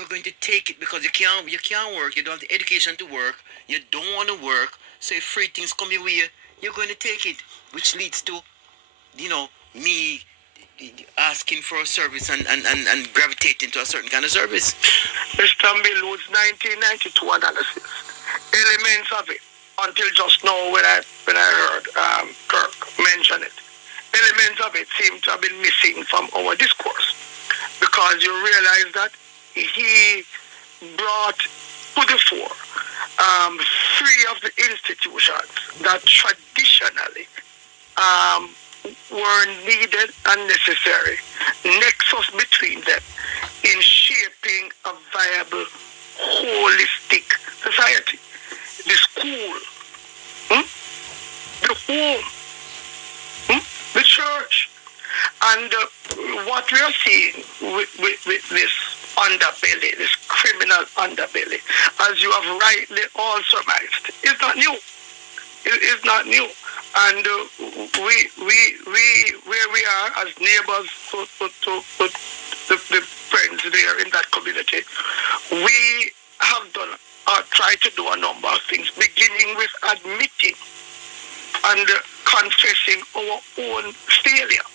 you're going to take it because you can't work. You don't have the education to work. You don't want to work. So if free things come your way, you're going to take it, which leads to, me asking for a service and gravitating to a certain kind of service. Mr. Millwood's 1992 analysis, elements of it, until just now when I heard Kirk mention it, elements of it seem to have been missing from our discourse, because you realize that he brought to the fore three of the institutions that traditionally were needed and necessary, nexus between them in shaping a viable, holistic society. The school, the home, the church. And what we are seeing with this underbelly, this criminal underbelly, as you have rightly all surmised, is not new. It is not new. And we where we are as neighbors to the friends there in that community, we have done or tried to do a number of things, beginning with admitting and confessing our own failure,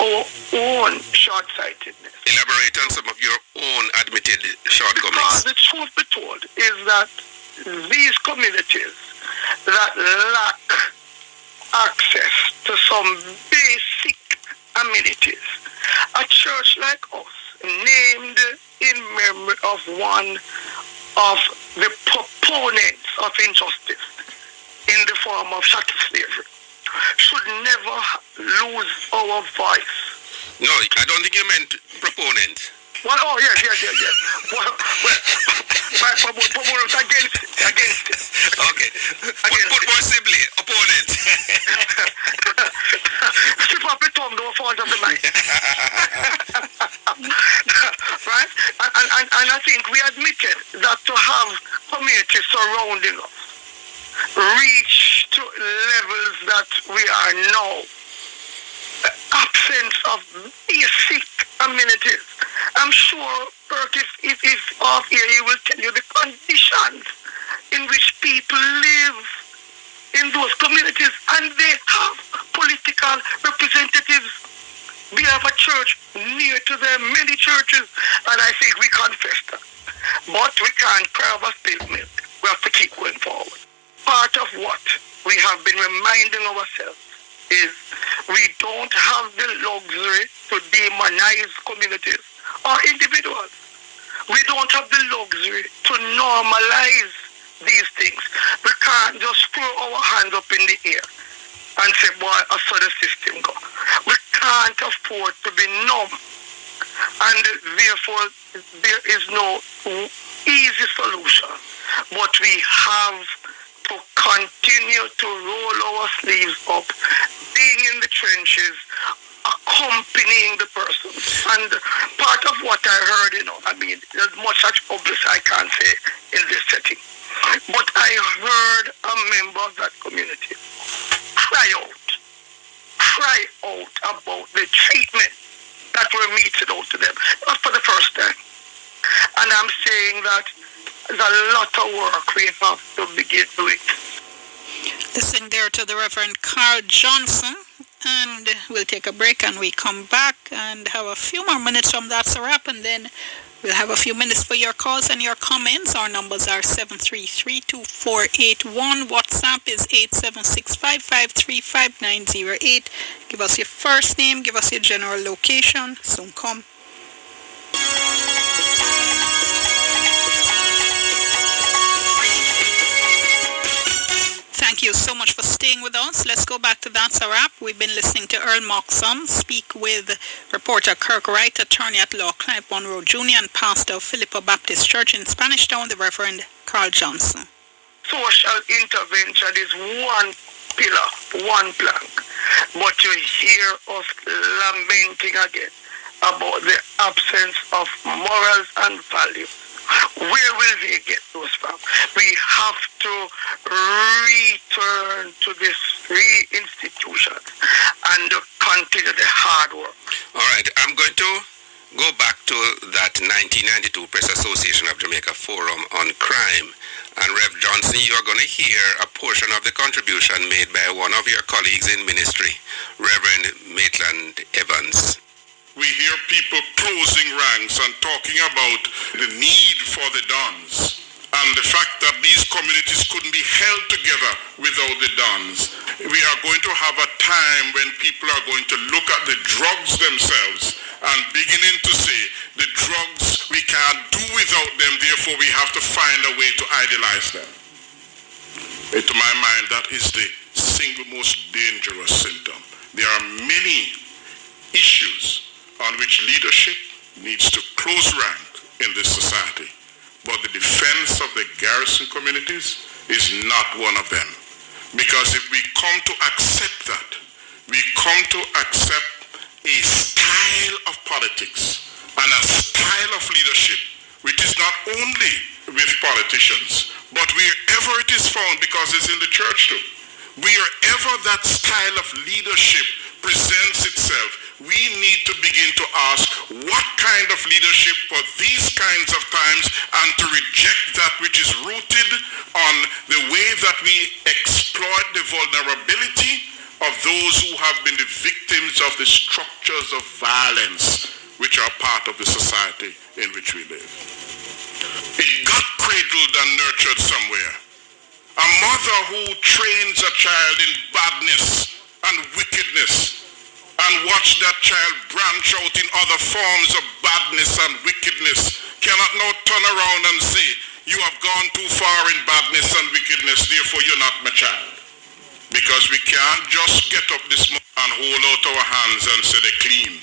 our own short-sightedness. Elaborate on some of your own admitted shortcomings. Because the truth be told is that these communities that lack access to some basic amenities, a church like us, named in memory of one of the proponents of injustice in the form of chattel slavery, should never lose our voice. No, I don't think you meant proponent. Well, oh, yes. Well, proponents against it. Okay. Put more simply, opponent. Strip off the tongue, no fault of the mind. Right? And I think we admitted that to have communities surrounding us reach to levels that we are now, absence of basic amenities. I'm sure, Burke, if off here, he will tell you the conditions in which people live in those communities, and they have political representatives. We have a church near to them, many churches, and I think we confess that. But we can't carve a spilled milk. We have to keep going forward. Part of what we have been reminding ourselves is we don't have the luxury to demonize communities or individuals. We don't have the luxury to normalize these things. We can't just throw our hands up in the air and say, boy, I saw the system go. We can't afford to be numb. And therefore, there is no easy solution. But we have to continue to roll our sleeves up, being in the trenches, accompanying the person. And part of what I heard, there's much such publicity I can't say in this setting. But I heard a member of that community cry out about the treatment that were meted out to them. Not for the first time. And I'm saying that there's a lot of work we have to begin doing. Listen there to the Reverend Carl Johnson, and we'll take a break and we come back and have a few more minutes from That's a Wrap, and then we'll have a few minutes for your calls and your comments. Our numbers are 733-2481. WhatsApp is 876-553-5908. Give us your first name, give us your general location. Soon come. Thank you so much for staying with us. Let's go back to That's a Wrap. We've been listening to Earl Moxham speak with reporter Kirk Wright, attorney at law Clive Monroe Jr., and pastor of Philippa Baptist Church in Spanish Town, the Reverend Carl Johnson. Social intervention is one pillar, one plank. But you hear us lamenting again about the absence of morals and values. Where will they get those from? We have to return to these three institutions and continue the hard work. All right, I'm going to go back to that 1992 Press Association of Jamaica Forum on Crime. And Rev Johnson, you are going to hear a portion of the contribution made by one of your colleagues in ministry, Reverend Maitland Evans. We hear people closing ranks and talking about the need for the dons and the fact that these communities couldn't be held together without the dons. We are going to have a time when people are going to look at the drugs themselves and beginning to say, the drugs, we can't do without them, therefore we have to find a way to idolize them. To my mind, that is the single most dangerous symptom. There are many issues on which leadership needs to close rank in this society. But the defense of the garrison communities is not one of them. Because if we come to accept that, we come to accept a style of politics and a style of leadership, which is not only with politicians, but wherever it is found, because it's in the church too. Wherever that style of leadership presents itself, we need to begin to ask what kind of leadership for these kinds of times, and to reject that which is rooted on the way that we exploit the vulnerability of those who have been the victims of the structures of violence which are part of the society in which we live. It got cradled and nurtured somewhere. A mother who trains a child in badness and wickedness and watch that child branch out in other forms of badness and wickedness cannot now turn around and say, you have gone too far in badness and wickedness, therefore you're not my child. Because we can't just get up this morning and hold out our hands and say they're clean,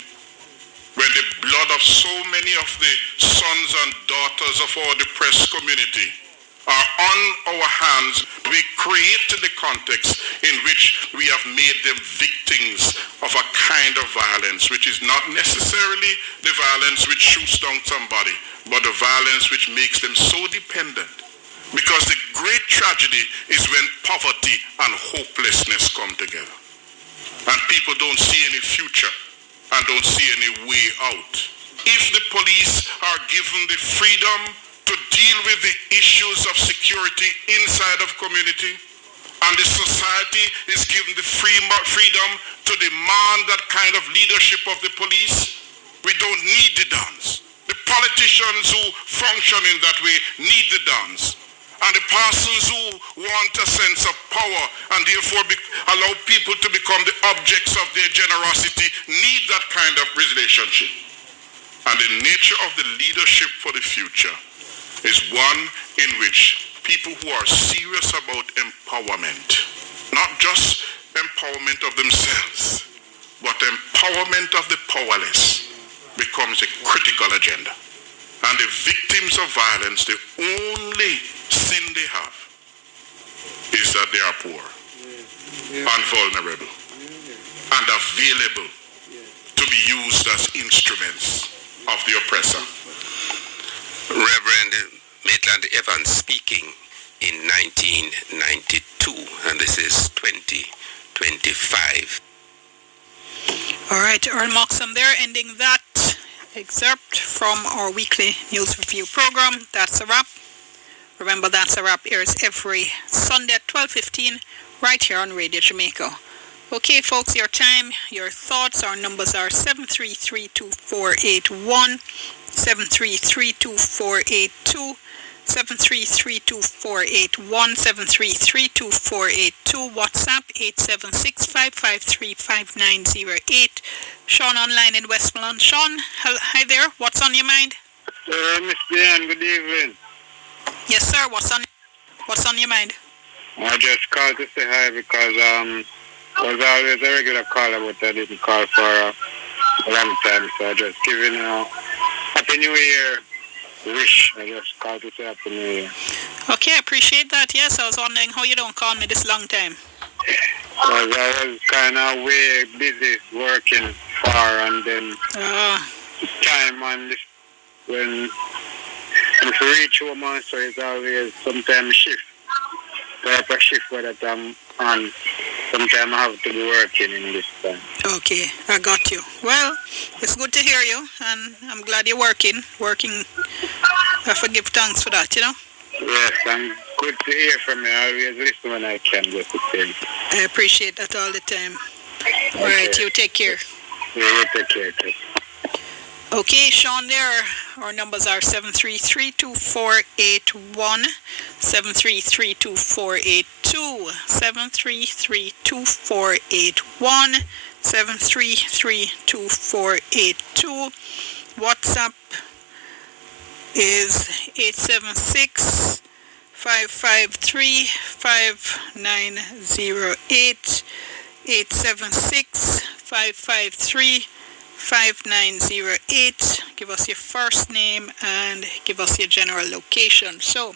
when the blood of so many of the sons and daughters of our depressed community are on our hands. We create the context in which we have made them victims of a kind of violence, which is not necessarily the violence which shoots down somebody, but the violence which makes them so dependent. Because the great tragedy is when poverty and hopelessness come together. And people don't see any future and don't see any way out. If the police are given the freedom to deal with the issues of security inside of community, and the society is given the freedom to demand that kind of leadership of the police, we don't need the dons. The politicians who function in that way need the dons. And the persons who want a sense of power and therefore allow people to become the objects of their generosity need that kind of relationship. And the nature of the leadership for the future is one in which people who are serious about empowerment, not just empowerment of themselves, but empowerment of the powerless, becomes a critical agenda. And the victims of violence, the only sin they have is that they are poor and vulnerable and available to be used as instruments of the oppressor. Reverend Maitland Evans speaking in 1992, and this is 2025. All right, Earl Moxham there, ending that excerpt from our weekly news review program. That's a wrap. Remember, That's a Wrap airs every Sunday at 12:15 right here on Radio Jamaica. Okay, folks, your time, your thoughts, our numbers are 7332481, 7332482, 7332481, 7332482, WhatsApp 876-553-5908. Sean online in Westmoreland. Sean, hi there. What's on your mind? Miss Diane, good evening. Yes, sir. What's on your mind? I just called to say hi because was always a regular caller, but I didn't call for a long time, so I just giving a Happy New Year wish. I just called to say Happy New Year. Okay, I appreciate that. Yes, I was wondering how you don't call me this long time. Because I was kind of way busy working far, and then time on this, when if you reach home, so it's always sometimes shift. Type of shift where that I'm on. Sometimes I have to be working in this time. Okay, I got you. Well, it's good to hear you, and I'm glad you're working. I have to give thanks for that, Yes, I'm good to hear from you. I always listen when I can, just the same. I appreciate that all the time. All right, you take care. Yeah, you take care, too. Okay, Sean, there. Our numbers are 733-2481, 733-2482, 733-2481, 733-2482. WhatsApp is 876-553-5908, 876-553-5908. Give us your first name and give us your general location. So,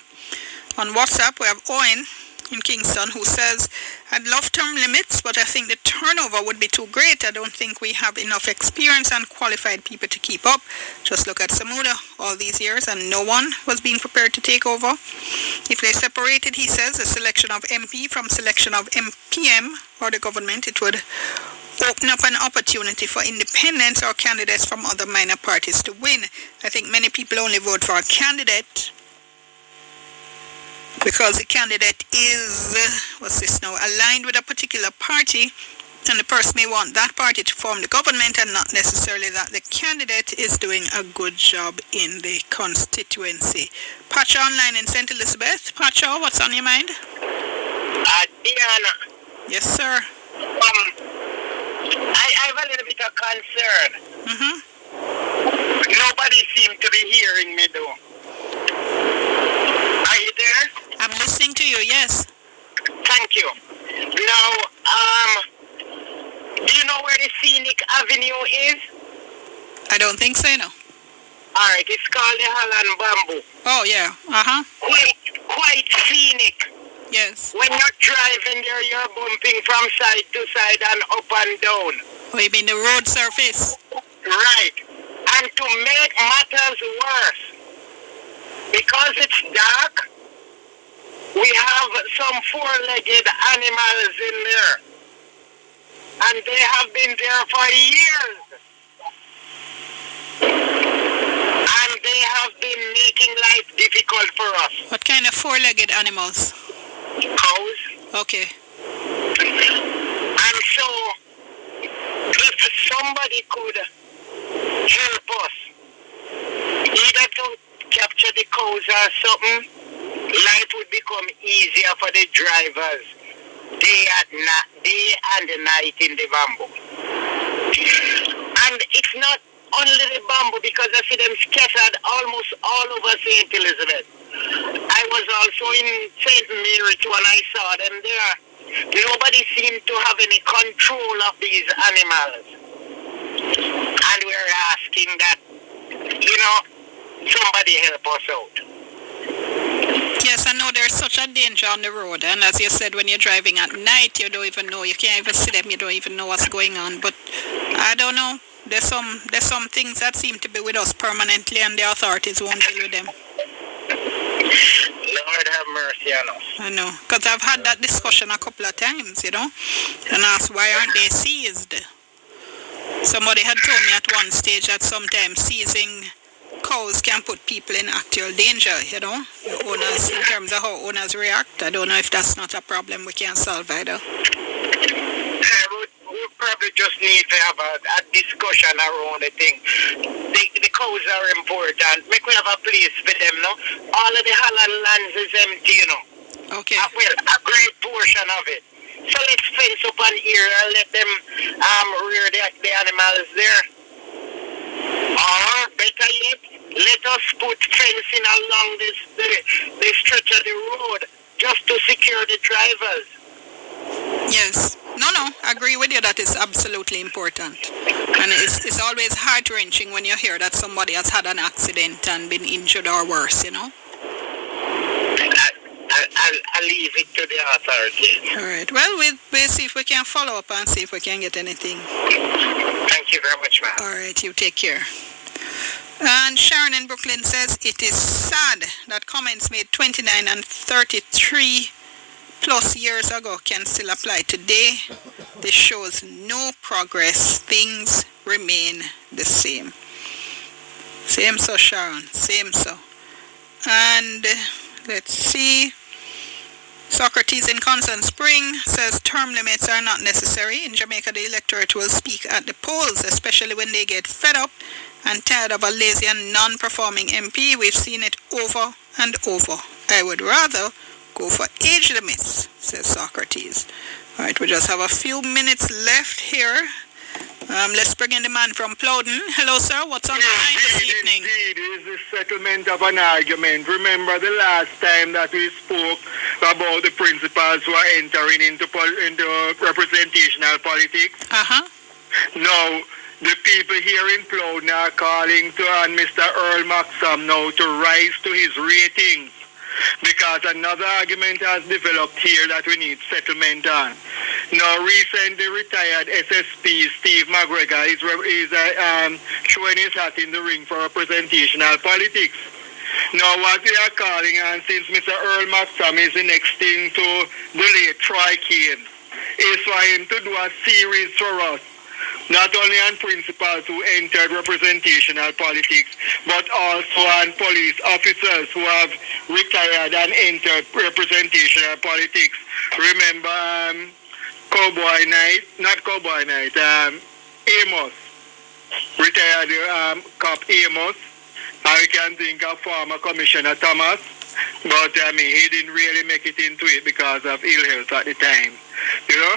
on WhatsApp, we have Owen in Kingston who says, I'd love term limits, but I think the turnover would be too great. I don't think we have enough experience and qualified people to keep up. Just look at Samuda all these years and no one was being prepared to take over. If they separated, he says, the selection of MP from selection of MPM or the government, it would open up an opportunity for independents or candidates from other minor parties to win. I think many people only vote for a candidate because the candidate is, aligned with a particular party, and the person may want that party to form the government and not necessarily that the candidate is doing a good job in the constituency. Pacha online in St. Elizabeth. Pacha, what's on your mind? Diana, Yes, sir. I have a little bit of concern. Mm-hmm. Nobody seems to be hearing me, though. Are you there? I'm listening to you, yes. Thank you. Now, do you know where the Scenic Avenue is? I don't think so, All right, it's called the Holland Bamboo. Oh, yeah. Uh-huh. Quite scenic. Yes. When you're driving there, you're bumping from side to side and up and down. Oh, you mean the road surface? Right. And to make matters worse, because it's dark, we have some four-legged animals in there. And they have been there for years. And they have been making life difficult for us. What kind of four-legged animals? Cows. Okay. And so, if somebody could help us, either to capture the cows or something, life would become easier for the drivers day and night in the bamboo. And it's not only the bamboo, because I see them scattered almost all over St. Elizabeth. I was also in St. Mary when I saw them there. Nobody seemed to have any control of these animals. And we're asking that, somebody help us out. Yes, I know there's such a danger on the road, and as you said, when you're driving at night, you don't even know, you can't even see them, you don't even know what's going on. But I don't know, there's some things that seem to be with us permanently, and the authorities won't deal with them. Lord have mercy on us. I know, because I've had that discussion a couple of times, and asked why aren't they seized? Somebody had told me at one stage that sometimes seizing cows can put people in actual danger, the owners, in terms of how owners react. I don't know if that's not a problem we can solve either. We probably just need to have a discussion around the thing. The cows are important. Make we have a place for them, no? All of the Holland lands is empty, Okay. Well, a great portion of it. So let's fence up an area and let them rear the animals there. Or, better yet, let us put fencing along the stretch of the road just to secure the drivers. Yes. No, I agree with you. That is absolutely important. And it's always heart-wrenching when you hear that somebody has had an accident and been injured or worse, I'll leave it to the authorities. All right. Well, we'll see if we can follow up and see if we can get anything. Thank you very much, ma'am. All right. You take care. And Sharon in Brooklyn says, it is sad that comments made 29 and 33 plus years ago can still apply today. This shows no progress. Things remain the same. Same so, Sharon. Same so. And let's see. Socrates in Constant Spring says term limits are not necessary. In Jamaica, the electorate will speak at the polls, especially when they get fed up and tired of a lazy and non-performing MP. We've seen it over and over. I would rather go for age limits, says Socrates. All right, we just have a few minutes left here. Let's bring in the man from Plowden. Hello, sir. What's on your mind this evening? Indeed, it is the settlement of an argument. Remember the last time that we spoke about the principals who are entering into representational politics? Uh-huh. Now, the people here in Plowden are calling on Mr. Earl Maxam now to rise to his ratings, because another argument has developed here that we need settlement on. Now, recently retired SSP Steve McGregor is showing his hat in the ring for representational politics. Now, what we are calling on, since Mr. Earl Maxam is the next thing to the late Troy Kane, is for him to do a series for us, not only on principals who entered representational politics, but also on police officers who have retired and entered representational politics. Remember Amos, retired cop Amos, and we can think of former Commissioner Thomas, but he didn't really make it into it because of ill health at the time, you know?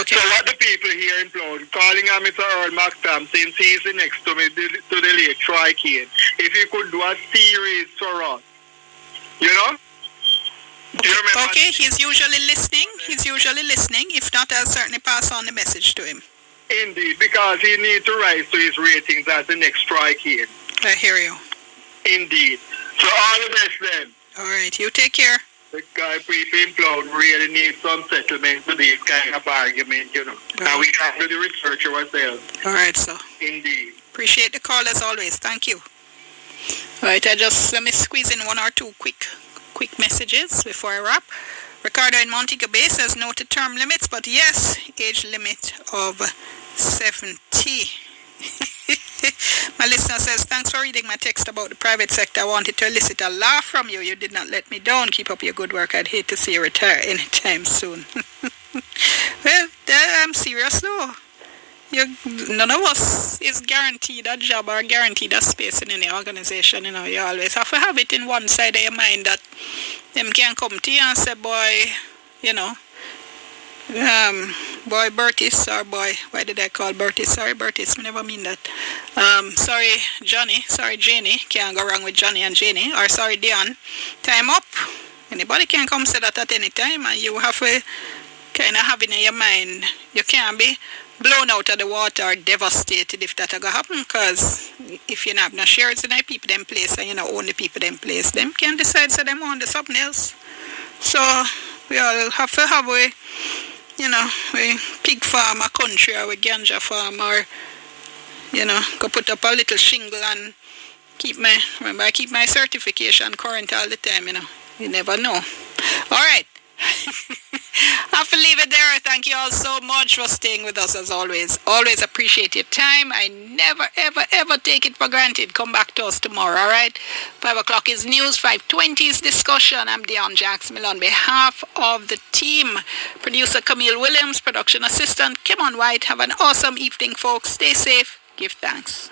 Okay. So what the people here in Plowden, calling on Mr. Earl Maxam, since he's the next to me, to the late Troy Kane, if he could do a series for us, you know? Do you remember? Okay, he's usually listening. If not, I'll certainly pass on the message to him. Indeed, because he needs to rise to his ratings as the next Troy Kane. I hear you. Indeed. So all the best then. All right, you take care. The guy people in Plowden really need some settlement to this kind of argument, you know. Now we can do the research ourselves. All right, sir. Indeed. Appreciate the call as always. Thank you. All right, let me squeeze in one or two quick messages before I wrap. Ricardo in Montego Bay says no to term limits, but yes, age limit of 70. My listener says, thanks for reading my text about the private sector. I wanted to elicit a laugh from you. You did not let me down. Keep up your good work. I'd hate to see you retire anytime soon. Well, I'm serious though. None of us is guaranteed a job or guaranteed a space in any organization. You know, you always have to have it in one side of your mind that them can come to you and say, boy, you know, boy Bertis, or boy, why did I call Bertis? Sorry Bertis, I never mean that. Sorry Johnny, sorry Janie, can't go wrong with Johnny and Janie, or sorry Dion, time up. Anybody can come say that at any time, and you have to kind of have it in your mind. You can't be blown out of the water or devastated if that going to happen, because if you have no shares in the people them place and you know own the people them place, them can decide so them want to do something else. So we all have to have a, you know, a pig farm, a country, or a ganja farm, or, you know, go put up a little shingle and I keep my certification current all the time, you know. You never know. All right. I have to leave it there. Thank you all so much for staying with us as always. Always appreciate your time. I never, ever, ever take it for granted. Come back to us tomorrow, all right? 5 o'clock is news, 5:20 is discussion. I'm Dion Jackson on behalf of the team. Producer Camille Williams, production assistant Kim on White. Have an awesome evening, folks. Stay safe. Give thanks.